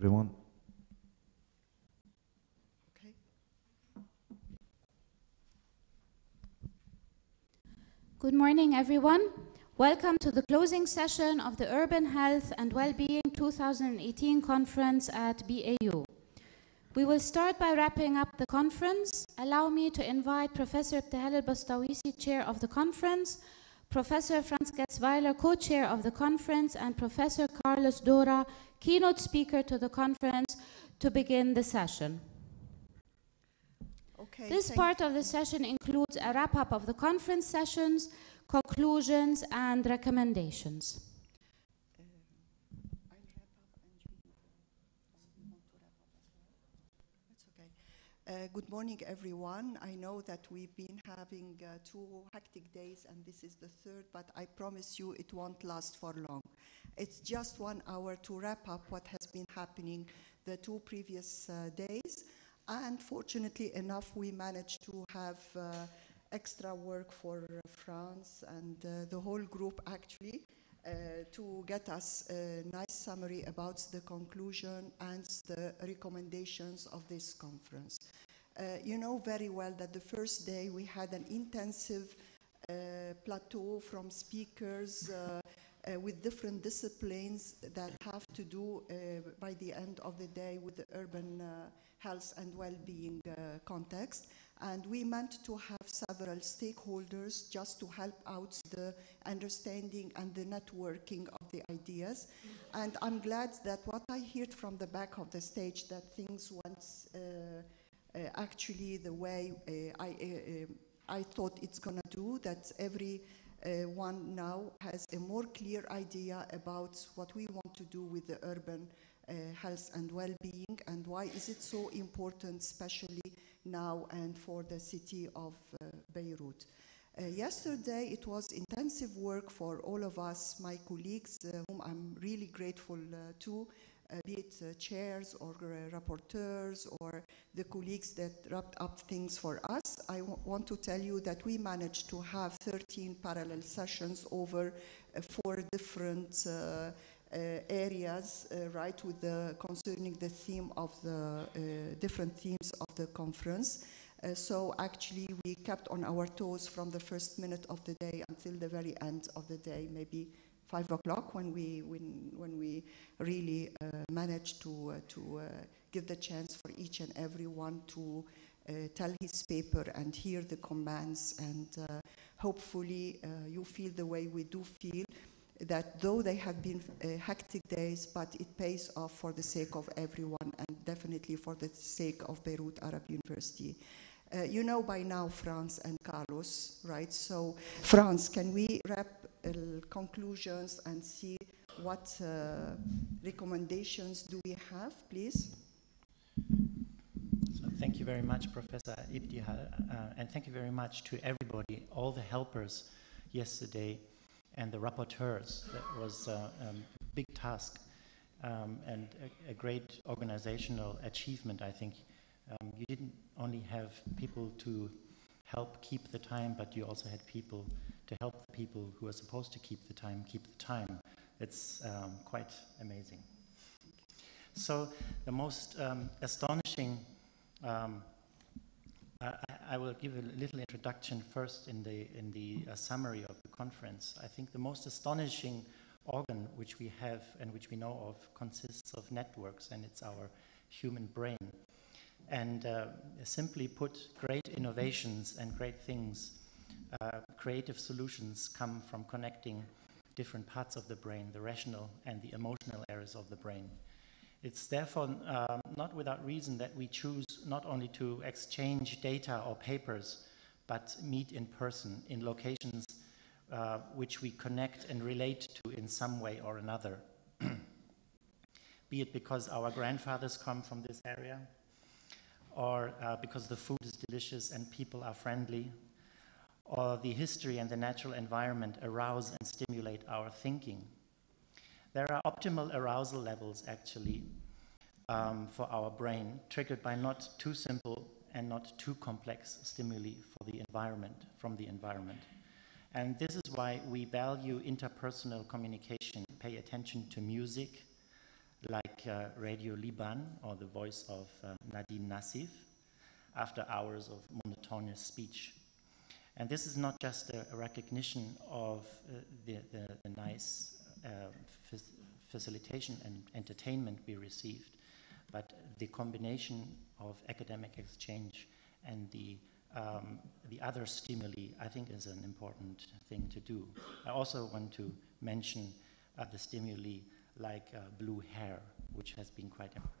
everyone. Okay. Good morning, everyone. Welcome to the closing session of the Urban Health and Wellbeing 2018 conference at BAU. We will start by wrapping up the conference. Allow me to invite Professor Ibtihal al-Bastawisi, Chair of the conference, Professor Franz Getzweiler, Co-Chair of the conference, and Professor Carlos Dora, Keynote Speaker to the conference, to begin the session. Okay, this part of the session includes a wrap-up of the conference sessions, conclusions, and recommendations. Good morning, everyone. I know that we've been having 2 hectic days, and this is the 3rd, but I promise you it won't last for long. It's just 1 hour to wrap up what has been happening the 2 previous days. And fortunately enough, we managed to have extra work for France and the whole group actually to get us a nice summary about the conclusion and the recommendations of this conference. You know very well that the first day we had an intensive plateau from speakers with different disciplines that have to do by the end of the day with the urban health and well-being context. And we meant to have several stakeholders just to help out the understanding and the networking of the ideas. And I'm glad that what I heard from the back of the stage, that things went actually the way I thought it's gonna do, that every one now has a more clear idea about what we want to do with the urban health and well-being, and why is it so important, especially now and for the city of Beirut. Yesterday it was intensive work for all of us, my colleagues, whom I'm really grateful to, be it chairs or rapporteurs or the colleagues that wrapped up things for us. I want to tell you that we managed to have 13 parallel sessions over 4 different areas, right, with concerning the theme of the different themes of the conference. So actually we kept on our toes from the first minute of the day until the very end of the day, maybe 5 o'clock, when we really managed to give the chance for each and every one to tell his paper and hear the commands, and hopefully you feel the way we do feel, that though they have been hectic days, but it pays off for the sake of everyone, and definitely for the sake of Beirut Arab University. You know by now Franz and Carlos, right? So Franz, can we wrap conclusions and see what recommendations do we have, please? So thank you very much, Professor Ibtihal, and thank you very much to everybody, all the helpers yesterday, and the rapporteurs. That was a big task and a great organizational achievement, I think. You didn't only have people to help keep the time, but you also had people to help the people who are supposed to keep the time. It's quite amazing. So the most astonishing, I will give a little introduction first in the summary of the conference. I think the most astonishing organ which we have and which we know of consists of networks, and it's our human brain. And simply put, great innovations and great things, creative solutions come from connecting different parts of the brain, the rational and the emotional areas of the brain. It's therefore not without reason that we choose not only to exchange data or papers, but meet in person in locations which we connect and relate to in some way or another. Be it because our grandfathers come from this area, or because the food is delicious and people are friendly, or the history and the natural environment arouse and stimulate our thinking. There are optimal arousal levels, actually, for our brain, triggered by not too simple and not too complex stimuli from the environment. And this is why we value interpersonal communication, pay attention to music, like Radio Liban or the voice of Nadine Nassif, after hours of monotonous speech. And this is not just a recognition of the nice facilitation and entertainment we received, but the combination of academic exchange and the other stimuli, I think, is an important thing to do. I also want to mention the stimuli like blue hair, which has been quite important.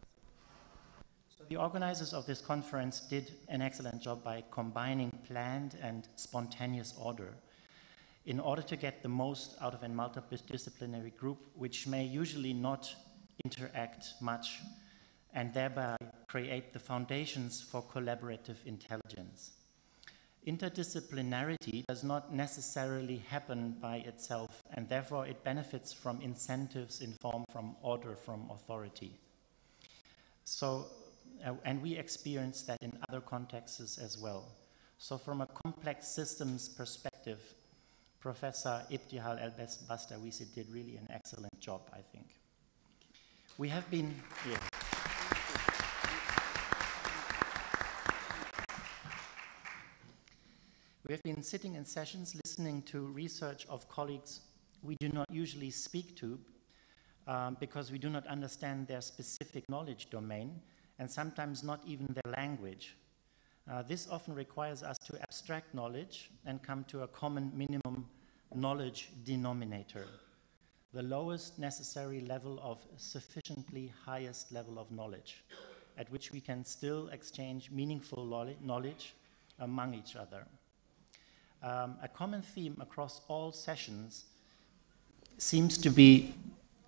So the organizers of this conference did an excellent job by combining planned and spontaneous order in order to get the most out of a multidisciplinary group, which may usually not interact much, and thereby create the foundations for collaborative intelligence. Interdisciplinarity does not necessarily happen by itself, and therefore it benefits from incentives informed from order, from authority. So, and we experience that in other contexts as well. So from a complex systems perspective, Professor Ibtihal El-Bastawisi did really an excellent job, I think. We have been... Yeah. We have been sitting in sessions listening to research of colleagues we do not usually speak to because we do not understand their specific knowledge domain and sometimes not even their language. This often requires us to abstract knowledge and come to a common minimum knowledge denominator, the lowest necessary level of sufficiently highest level of knowledge, at which we can still exchange meaningful knowledge among each other. A common theme across all sessions seems to be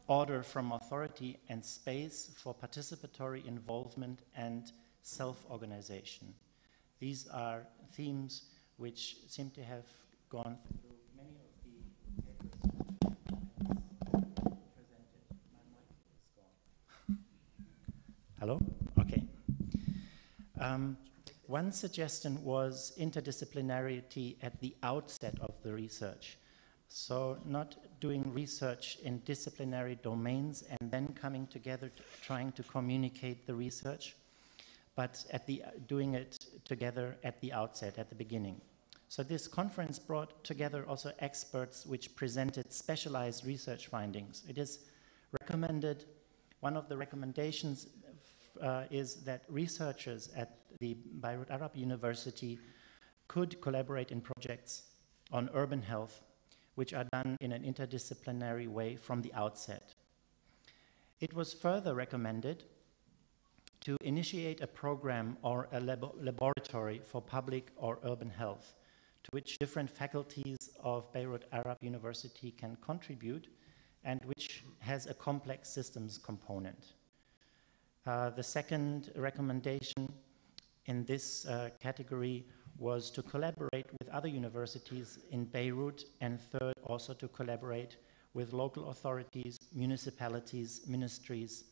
order from authority and space for participatory involvement and self-organization. These are themes which seem to have gone through many of the papers presented. My mic is gone. Hello? Okay. One suggestion was interdisciplinarity at the outset of the research. So not doing research in disciplinary domains and then coming together trying to communicate the research, but doing it together at the outset, at the beginning. So this conference brought together also experts which presented specialized research findings. It is recommended, one of the recommendations is that researchers at the Beirut Arab University could collaborate in projects on urban health, which are done in an interdisciplinary way from the outset. It was further recommended to initiate a program or a laboratory for public or urban health, to which different faculties of Beirut Arab University can contribute and which has a complex systems component. The second recommendation in this category was to collaborate with other universities in Beirut, and third, also to collaborate with local authorities, municipalities, ministries,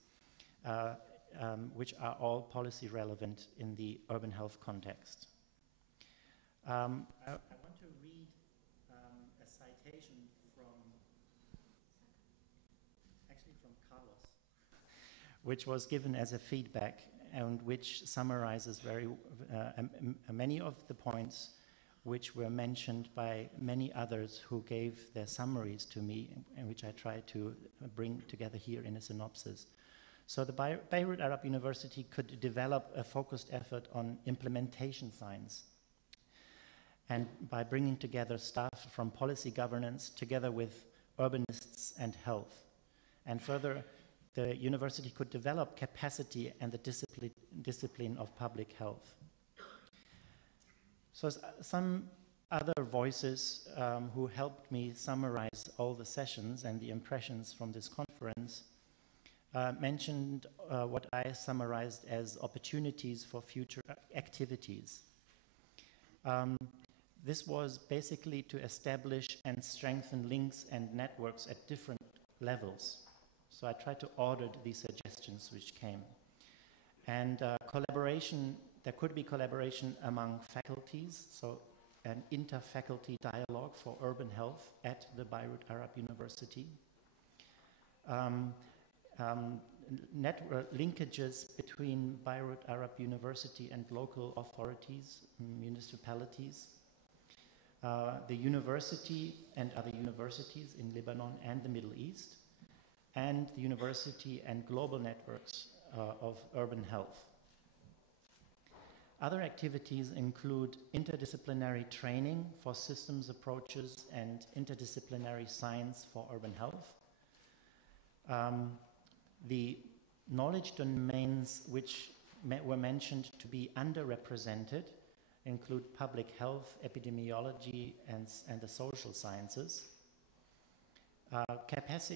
which are all policy relevant in the urban health context. I want to read a citation from Carlos, which was given as a feedback and which summarizes many of the points which were mentioned by many others who gave their summaries to me, and which I try to bring together here in a synopsis. So the Beirut Arab University could develop a focused effort on implementation science, and by bringing together staff from policy governance together with urbanists and health. And further, the university could develop capacity and the discipline of public health. So some other voices who helped me summarize all the sessions and the impressions from this conference mentioned what I summarized as opportunities for future activities. This was basically to establish and strengthen links and networks at different levels. So I tried to order these suggestions which came. And collaboration, there could be collaboration among faculties, so an inter-faculty dialogue for urban health at the Beirut Arab University. linkages between Beirut Arab University and local authorities, municipalities, the university and other universities in Lebanon and the Middle East, and the university and global networks of urban health. Other activities include interdisciplinary training for systems approaches and interdisciplinary science for urban health. The knowledge domains which were mentioned to be underrepresented include public health, epidemiology, and the social sciences.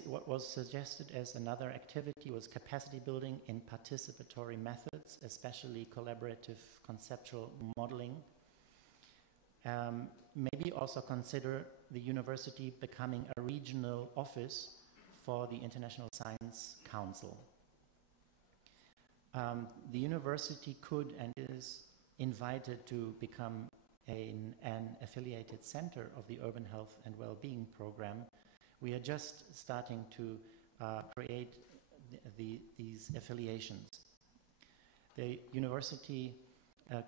What was suggested as another activity was capacity building in participatory methods, especially collaborative conceptual modeling. Maybe also consider the university becoming a regional office for the International Science Council. The university could and is invited to become an affiliated center of the Urban Health and Wellbeing program. We are just starting to create these affiliations. The university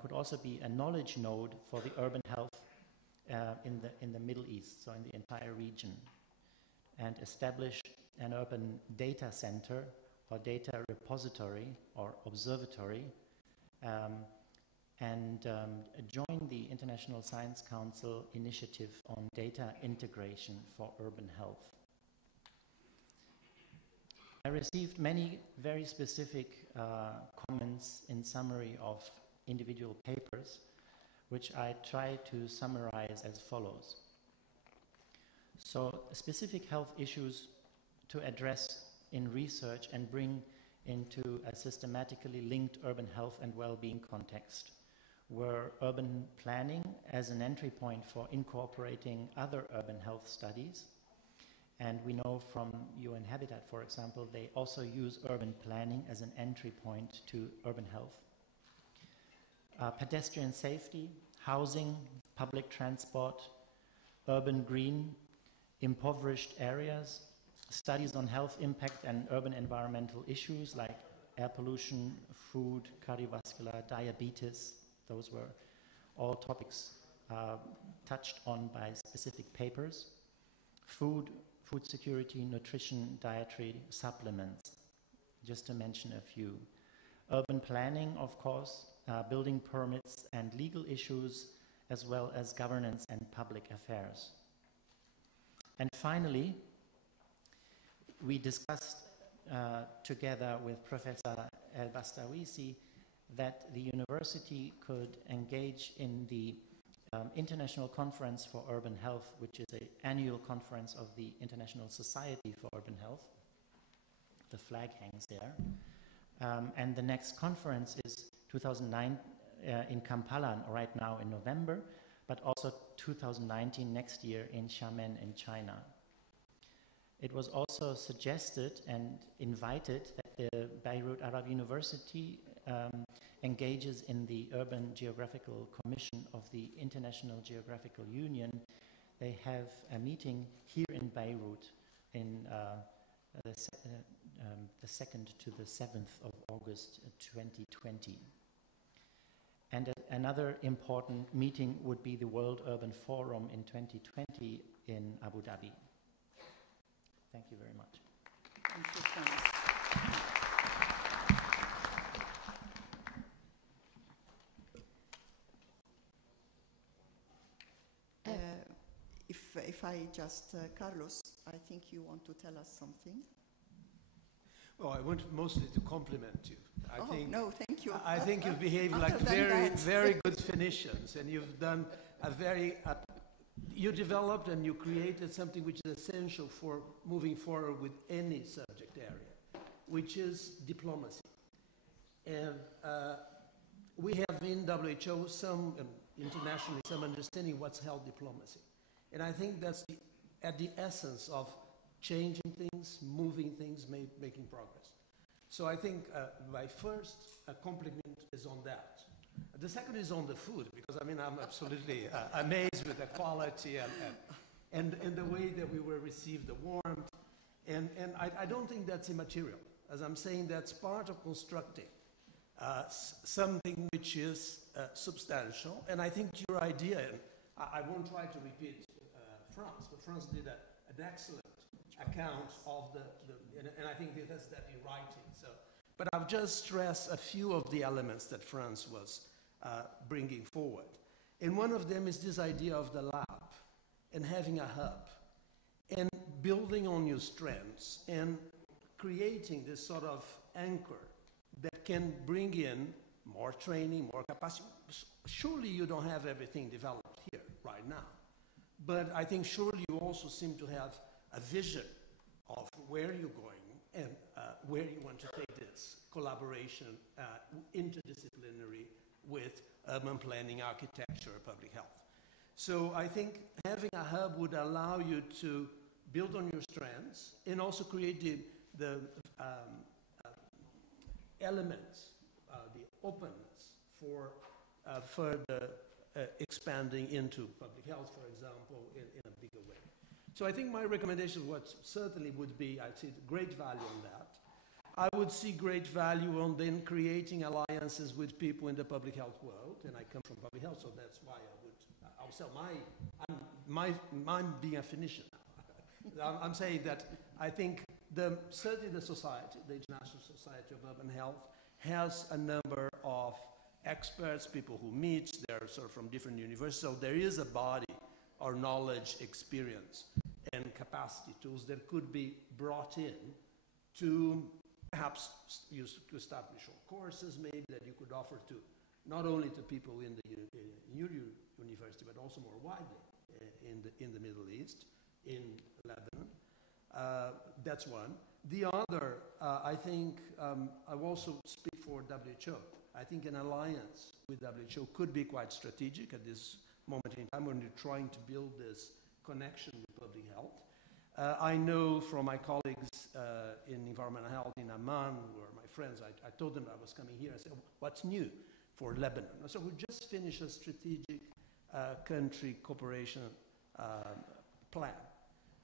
could also be a knowledge node for the urban health in the Middle East, so in the entire region, and establish an urban data center or data repository or observatory, and join the International Science Council initiative on data integration for urban health. I received many very specific comments in summary of individual papers, which I try to summarize as follows. So, specific health issues to address in research and bring into a systematically linked urban health and well-being context, were urban planning as an entry point for incorporating other urban health studies. And we know from UN Habitat, for example, they also use urban planning as an entry point to urban health. Pedestrian safety, housing, public transport, urban green, impoverished areas, studies on health impact and urban environmental issues like air pollution, food, cardiovascular, diabetes. Those were all topics touched on by specific papers. Food security, nutrition, dietary supplements, just to mention a few. Urban planning, of course, building permits and legal issues, as well as governance and public affairs. And finally, we discussed together with Professor El-Bastawisi that the university could engage in the International Conference for Urban Health, which is an annual conference of the International Society for Urban Health. The flag hangs there. And the next conference is 2009 in Kampala right now in November, but also 2019 next year in Xiamen in China. It was also suggested and invited that the Beirut Arab University engages in the Urban Geographical Commission of the International Geographical Union. They have a meeting here in Beirut in the 2nd to the 7th of August 2020. And another important meeting would be the World Urban Forum in 2020 in Abu Dhabi. Thank you very much. Thank you, Franz. If I just, Carlos, I think you want to tell us something. Oh, I want mostly to compliment you. No, thank you. I think you've behaved like very good Phoenicians, and you've done a you developed and you created something which is essential for moving forward with any subject area, which is diplomacy. And we have in WHO internationally some understanding what's health diplomacy. And I think that's at the essence of changing things, moving things, making progress. So I think my first compliment is on that. The second is on the food, because I'm absolutely amazed with the quality and the way that we were received, the warmth. And I don't think that's immaterial. as I'm saying, that's part of constructing something which is substantial. And I think your idea, and I won't try to repeat France, but France did an excellent account of and I think that's that in writing. So, but I'll just stress a few of the elements that France was bringing forward. And one of them is this idea of the lab and having a hub and building on your strengths and creating this sort of anchor that can bring in more training, more capacity. Surely you don't have everything developed here right now, but I think surely you also seem to have a vision of where you're going and where you want to take this collaboration, interdisciplinary with urban planning, architecture, public health. So I think having a hub would allow you to build on your strengths and also create the elements, the openness for further expanding into public health, for example, in a bigger way. So I think my recommendation certainly would be, I'd see great value on that. I would see great value on then creating alliances with people in the public health world, and I come from public health, so that's why I'll sell mine being a finishing. I'm saying that I think certainly the society, the International Society of Urban Health, has a number of experts, people who meet, they're sort of from different universities, so there is a body or knowledge, experience, and capacity tools that could be brought in to perhaps use to establish courses maybe that you could offer to not only to people in your university, but also more widely in the Middle East, in Lebanon. That's one. The other, I think, I will also speak for WHO. I think an alliance with WHO could be quite strategic at this moment in time when you're trying to build this connection with public health. I know from my colleagues in environmental health in Amman, who are my friends, I told them I was coming here. I said, what's new for Lebanon? So we just finished a strategic country cooperation plan,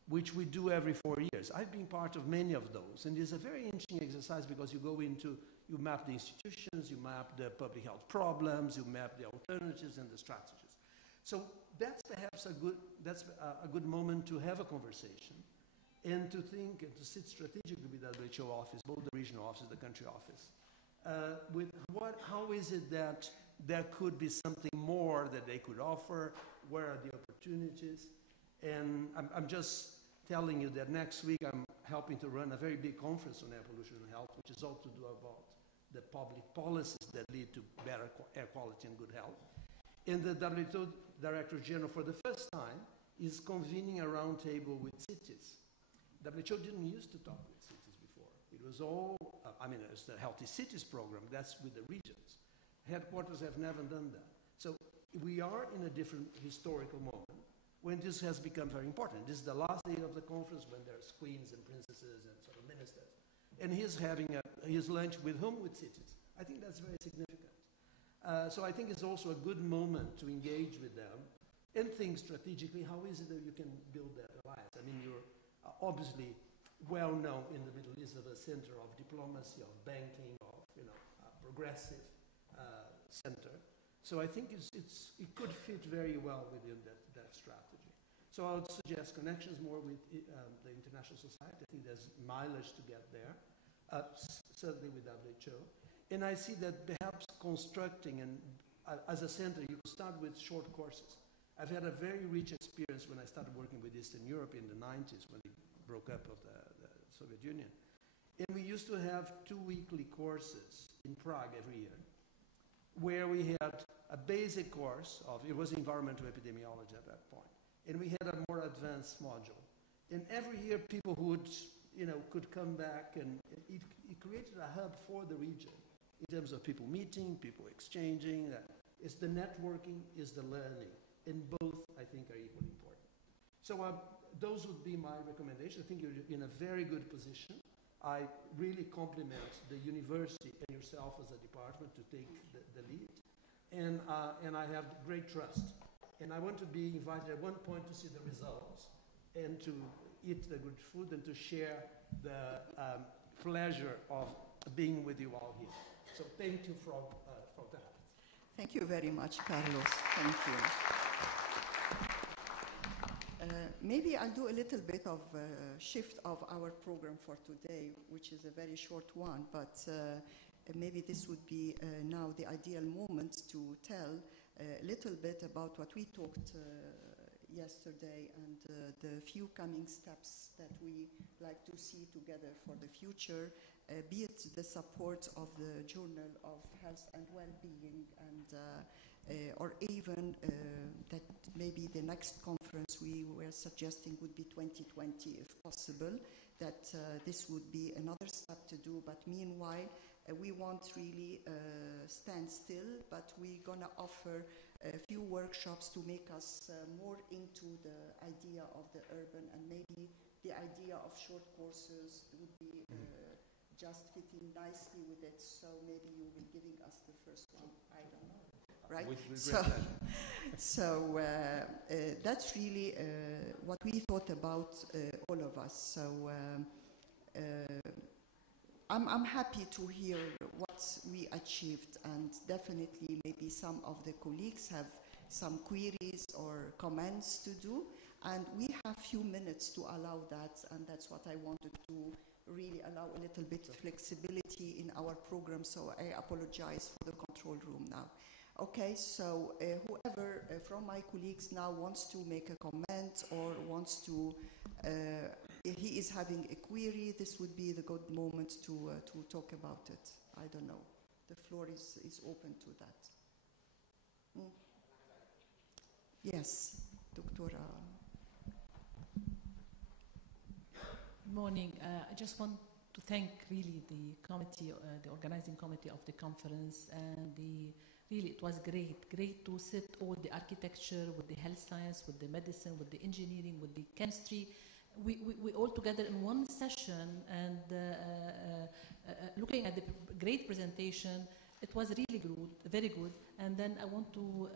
which we do every 4 years. I've been part of many of those, and it's a very interesting exercise because you go into, you map the institutions, you map the public health problems, you map the alternatives and the strategies. So that's perhaps a good moment to have a conversation and to think and to sit strategically with the WHO office, both the regional office, the country office, with how is it that there could be something more that they could offer, where are the opportunities, and I'm just telling you that next week I'm helping to run a very big conference on air pollution and health, which is all to do about the public policies that lead to better air quality and good health. And the WHO Director General, for the first time, is convening a roundtable with cities. WHO didn't used to talk with cities before. It was all, it's the Healthy Cities program, that's with the regions. Headquarters have never done that. So we are in a different historical moment when this has become very important. This is the last day of the conference when there's queens and princesses and sort of ministers. And he's having his lunch with whom? With cities. I think that's very significant. So I think it's also a good moment to engage with them and think strategically, how is it that you can build that alliance? I mean, you're obviously well known in the Middle East as a center of diplomacy, of banking, of a progressive center. So I think it could fit very well within that strategy. So I would suggest connections more with the International Society. I think there's mileage to get there, certainly with WHO. And I see that perhaps constructing, and as a center, you could start with short courses. I've had a very rich experience when I started working with Eastern Europe in the 90s, when it broke up of the Soviet Union. And we used to have 2 weekly courses in Prague every year, where we had a basic course of, it was environmental epidemiology at that point, and we had a more advanced module. And every year people who would, could come back, and it created a hub for the region in terms of people meeting, people exchanging. It's the networking, is the learning, and both, I think, are equally important. So those would be my recommendations. I think you're in a very good position. I really compliment the university and yourself as a department to take the lead. And I have great trust. And I want to be invited at one point to see the results and to eat the good food and to share the pleasure of being with you all here. So thank you from the heart. Thank you very much, Carlos. Thank you. Maybe I'll do a little bit of shift of our program for today, which is a very short one, but maybe this would be now the ideal moment to tell a little bit about what we talked yesterday and the few coming steps that we like to see together for the future, be it the support of the Journal of Health and Wellbeing, and or even that maybe the next conference we were suggesting would be 2020 if possible, that this would be another step to do. But meanwhile, we won't really stand still, but we're going to offer a few workshops to make us more into the idea of the urban, and maybe the idea of short courses would be just fitting nicely with it. So maybe you will be giving us the first one. I don't know. Right? So that's really what we thought about, all of us. So I'm happy to hear what we achieved, and definitely maybe some of the colleagues have some queries or comments to do, and we have few minutes to allow that, and that's what I wanted to really allow a little bit of flexibility in our program. So I apologize for the control room now. Okay, so whoever from my colleagues now wants to make a comment or wants to, he is having a query, this would be the good moment to talk about it. I don't know. The floor is open to that. Yes, Doctora. Good morning. I just want to thank really the committee, the organizing committee of the conference, and really it was great to sit all the architecture with the health science, with the medicine, with the engineering, with the chemistry, we all together in one session, and looking at the great presentation. It was really good, very good. And then I want to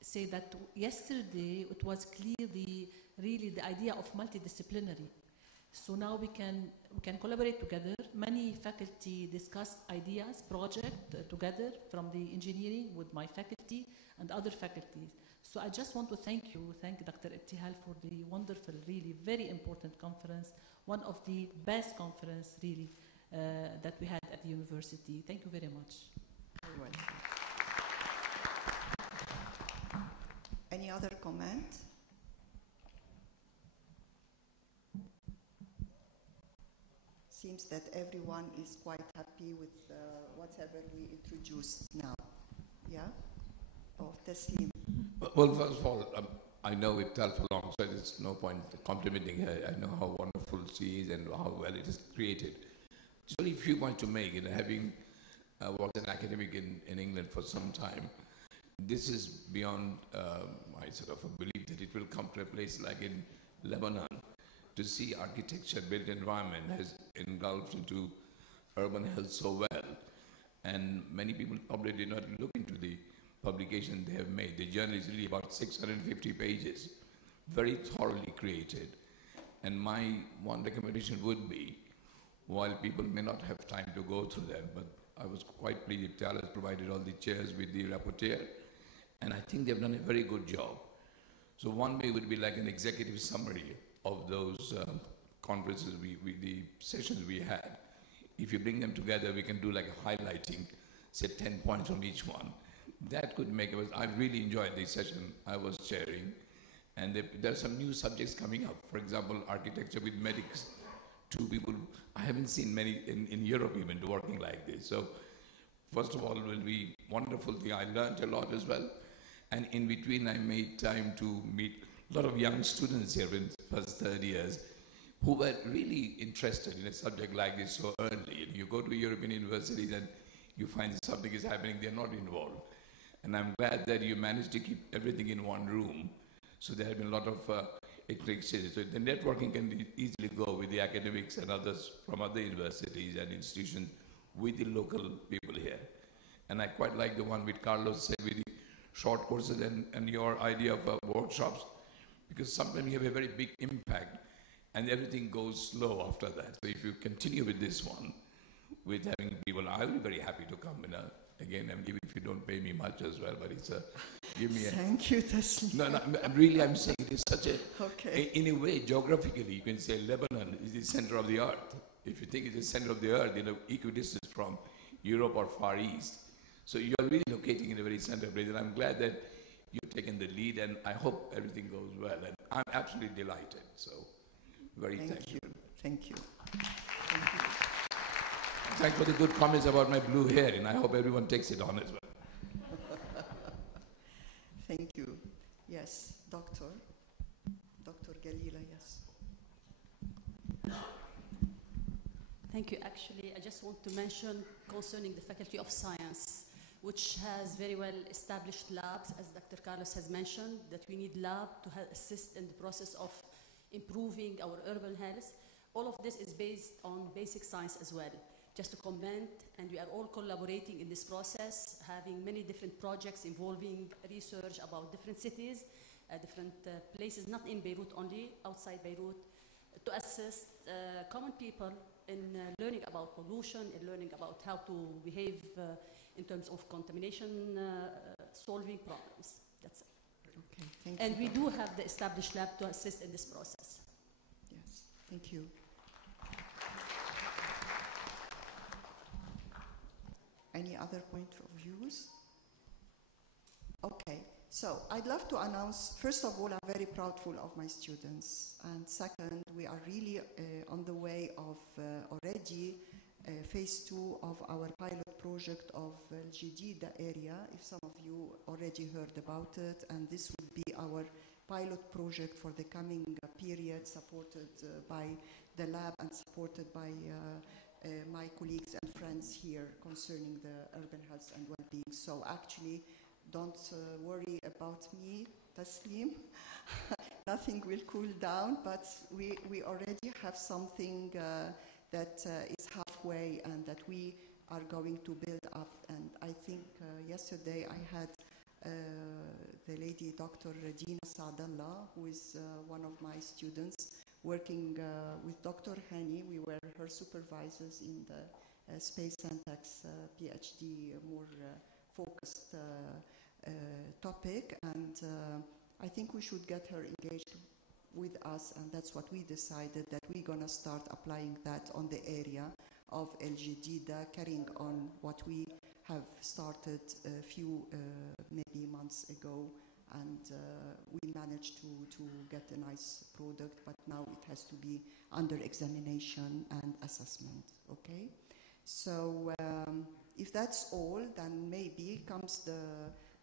say that yesterday it was clear really the idea of multidisciplinary. So now we can collaborate together. Many faculty discussed ideas, project together from the engineering with my faculty and other faculties. So I just want to thank Dr. Ibtihal for the wonderful, really very important conference, one of the best conference really that we had at the university. Thank you very much. Very well. Any other comment? Seems that everyone is quite happy with whatever we introduced now. Yeah? Oh, Taslim. Well, first of all, I know Ibtihal for long, so there's no point complimenting her. I know how wonderful she is and how well it is created. Just only a few points to make. Having worked as an academic in England for some time, this is beyond my sort of a belief that it will come to a place like in Lebanon, to see architecture, built environment has engulfed into urban health so well. And many people probably did not look into the publication they have made. The journal is really about 650 pages, very thoroughly created. And my one recommendation would be, while people may not have time to go through that, but I was quite pleased Ibtihal has provided all the chairs with the rapporteur, and I think they've done a very good job. So one way would be like an executive summary of those conferences, the sessions we had. If you bring them together, we can do like a highlighting, say 10 points from each one. That could make it. I really enjoyed the session I was chairing, and there are some new subjects coming up. For example, architecture with medics. Two people, I haven't seen many in Europe even working like this. So first of all, it will be wonderful thing. I learned a lot as well. And in between, I made time to meet a lot of young students here in first, third years who were really interested in a subject like this so early. And you go to European universities and you find something is happening, they're not involved. And I'm glad that you managed to keep everything in one room. So there have been a lot of exchanges. So the networking can easily go with the academics and others from other universities and institutions with the local people here. And I quite like the one with Carlos said with the short courses and your idea of workshops, because sometimes you have a very big impact and everything goes slow after that. So if you continue with this one, with having people, I will be very happy to come. Again, even if you don't pay me much as well, but it's a, give me a... Thank you, Taslim. No, really, I'm saying it is such a... Okay. In a way, geographically, you can say Lebanon is the center of the earth. If you think it's the center of the earth, equidistant from Europe or Far East. So you are really locating in a very center place, and I'm glad that you've taken the lead, and I hope everything goes well. And I'm absolutely delighted. So, very Thank you. Thank you. Thank you. Thanks for the good comments about my blue hair, and I hope everyone takes it on as well. Thank you. Yes, Dr. Galila, yes. Thank you. Actually, I just want to mention concerning the Faculty of Science, which has very well established labs, as Dr. Carlos has mentioned, that we need lab to assist in the process of improving our urban health. All of this is based on basic science as well. Just to comment, and we are all collaborating in this process, having many different projects involving research about different cities, different places, not in Beirut only, outside Beirut, to assist common people in learning about pollution, in learning about how to behave in terms of contamination, solving problems. That's it. Okay, thank and you. we do have the established lab to assist in this process. Yes, thank you. Any other point of views? Okay, so I'd love to announce, first of all, I'm very proudful of my students. And second, we are really on the way of already phase 2 of our pilot project of Wujudة area, if some of you already heard about it. And this will be our pilot project for the coming period, supported by the lab and supported by my colleagues and friends here concerning the urban health and well-being. So actually, don't worry about me, Taslim. Nothing will cool down, but we already have something that is halfway and that we are going to build up. And I think yesterday I had the lady Dr. Dina Saadallah, who is one of my students, working with Dr. Hani. We were her supervisors in the space syntax PhD, more focused topic. And I think we should get her engaged with us, and that's what we decided, that we're going to start applying that on the area of Wujudة, carrying on what we have started a few maybe months ago. And we managed to get a nice product, but now it has to be under examination and assessment, okay? So if that's all, then maybe comes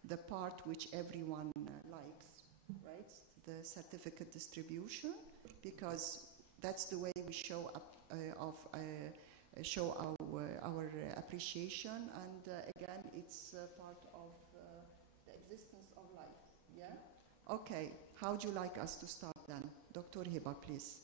the part which everyone likes, right? The certificate distribution, because that's the way we show up show our appreciation, and again, it's part of the existence of life. Yeah? Okay, how would you like us to start then? Dr. Hiba, please.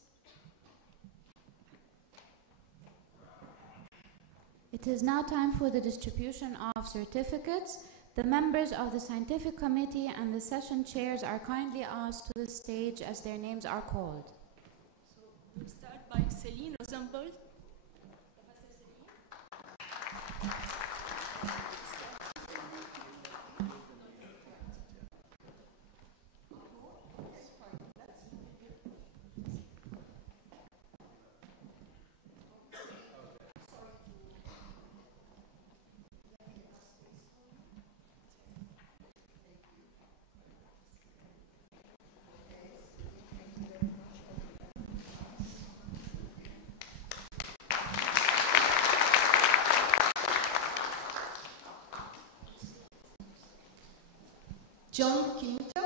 It is now time for the distribution of certificates. The members of the scientific committee and the session chairs are kindly asked to the stage as their names are called. So we'll start by Celine Rosenberg. John Kimita.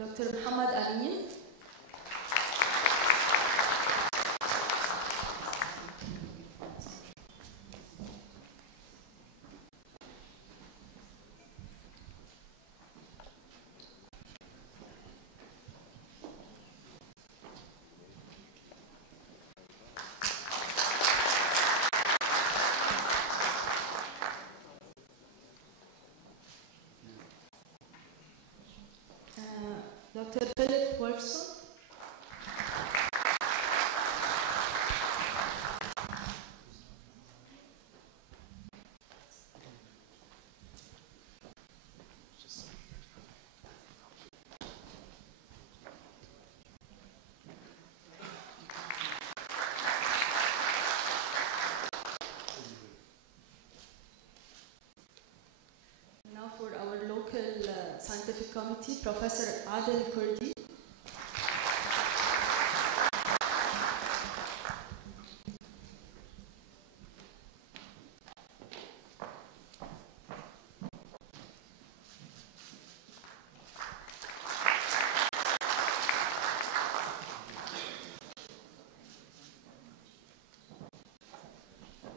دكتور محمد أمين. دكتور فيليب وولفسون. Now for our local scientific committee, Professor Adel Kurdi.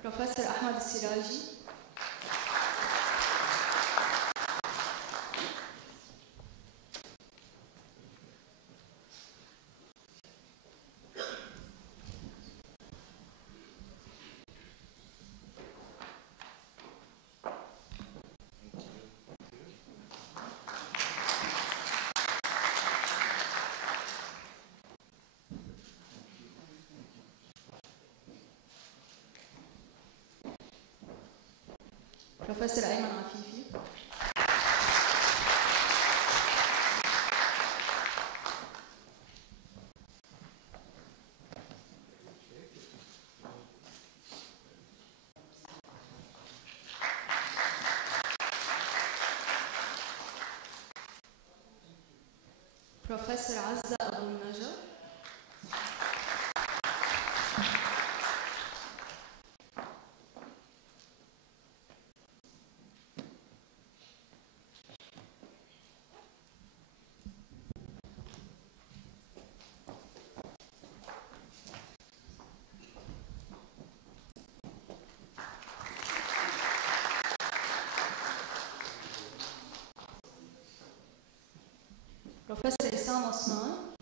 Professor Ahmad Siraji. Professor Ayman Afifi. Professor Azza Abu Najjar. Professor Isam Osman.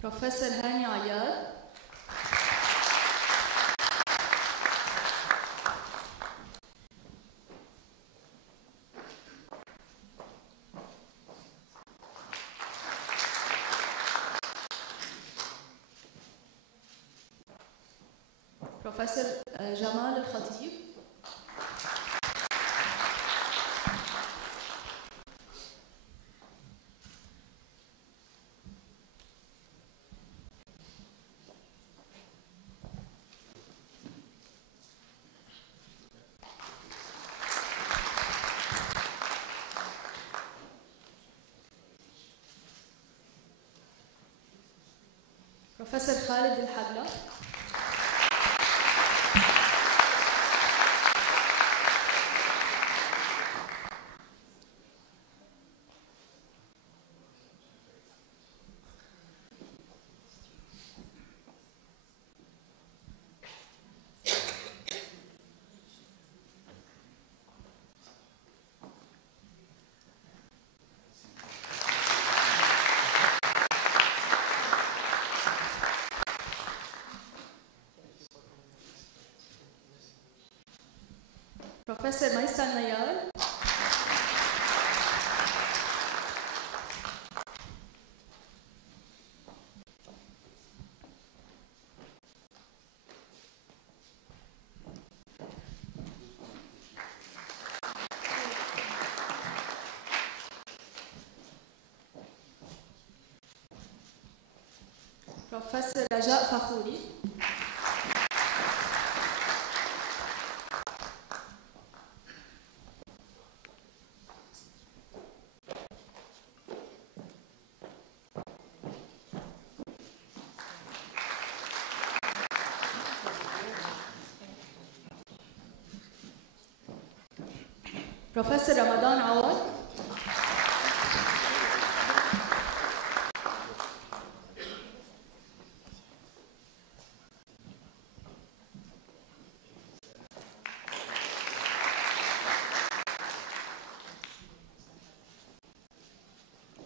Professor Hani Ayad. Professor Jamal Al-Khatib. Professor Khalid Al-Hadla. Professor Maisal Nayar. Professor Raja Fakhouri. بروفيسور رمضان عوض.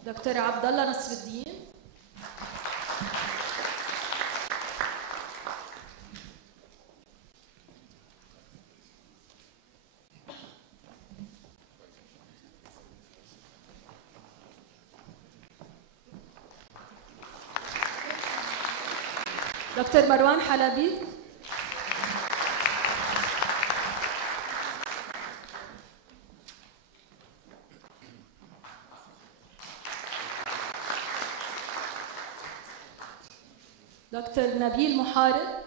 دكتور عبد الله نصر الدين. دكتور مروان حلبي. دكتور نبيل محارب.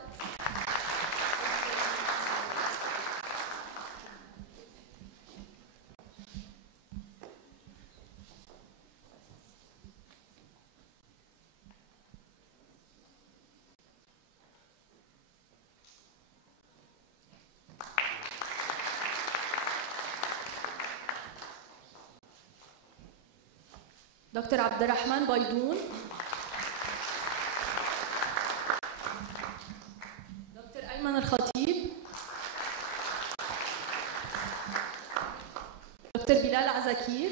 دكتور عبد الرحمن بيضون. دكتور أيمن الخطيب. دكتور بلال عزكير.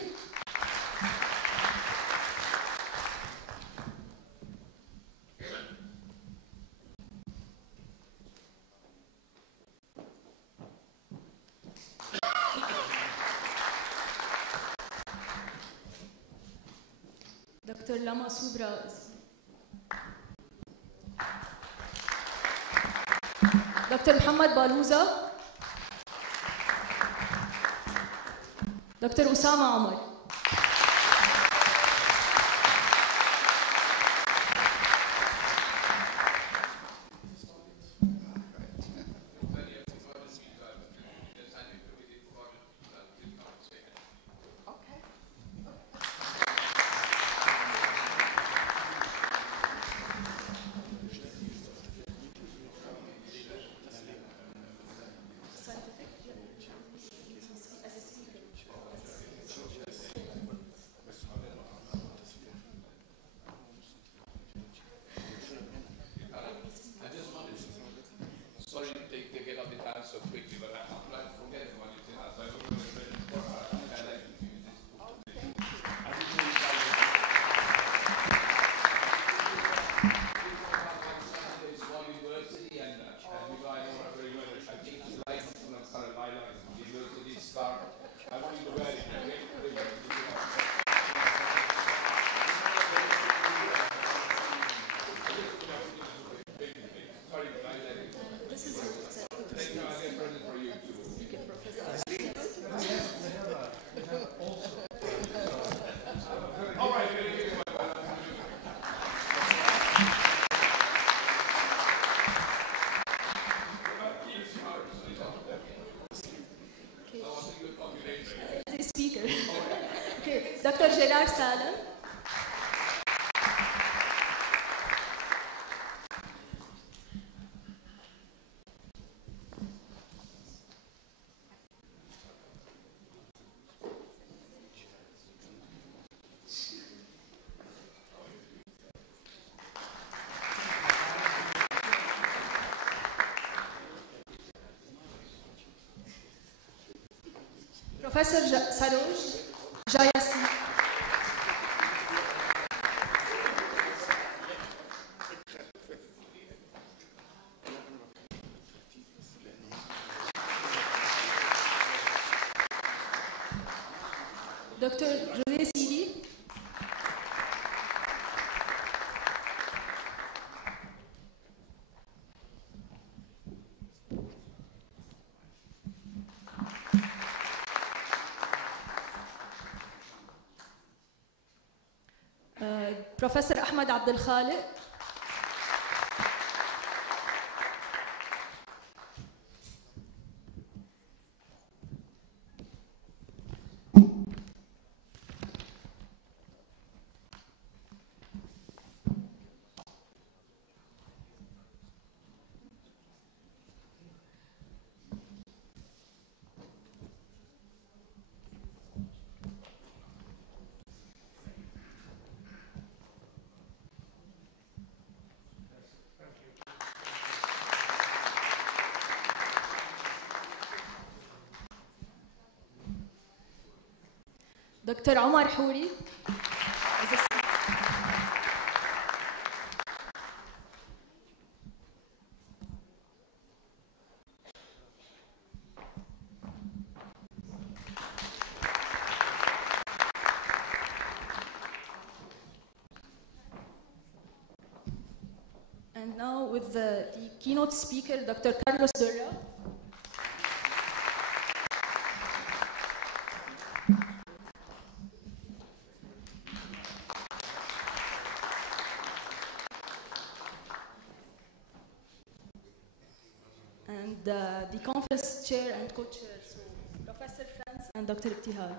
دكتور لما سوبراز. دكتور محمد بالوزة. دكتور أسامة عمر. دكتور جيلار سالم. بروفيسور سروج جاياسي. دكتور جوزيه سيدي. بروفيسور أحمد عبد الخالق. Dr. Omar Houri. And now with the keynote speaker, Dr. Carlos Durra. And the conference chair and co-chair, so Professor Franz and Dr. Ibtihal.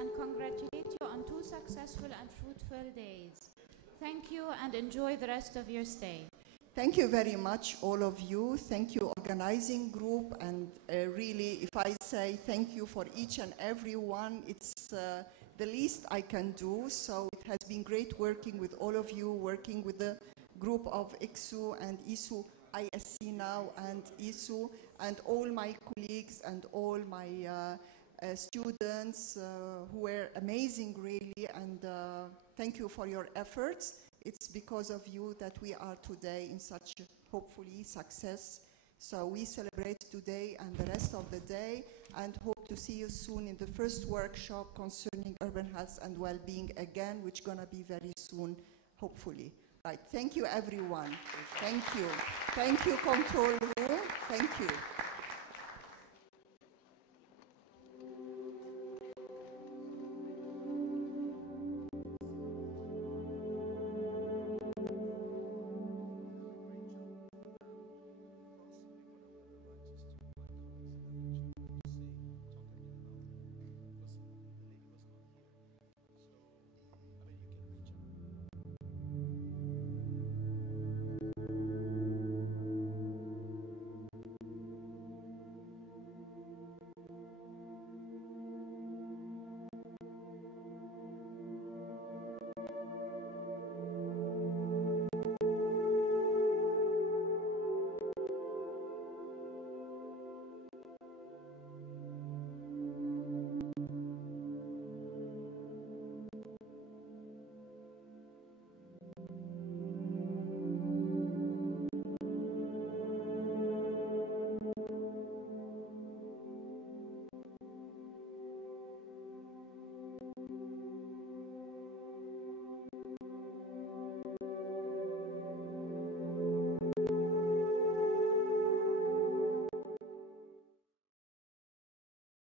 And congratulate you on 2 successful and fruitful days. Thank you and enjoy the rest of your stay. Thank you very much, all of you. Thank you, organizing group. And really, if I say thank you for each and every one, it's the least I can do. So it has been great working with all of you, working with the group of ICSU and ISU, ISC now, and ISU, and all my colleagues and all my students who were amazing, really, and thank you for your efforts. It's because of you that we are today in such, hopefully, success. So we celebrate today and the rest of the day, and hope to see you soon in the first workshop concerning urban health and well-being again, which is going to be very soon, hopefully. Right, thank you, everyone. Thank you. Thank you, control room. Thank you.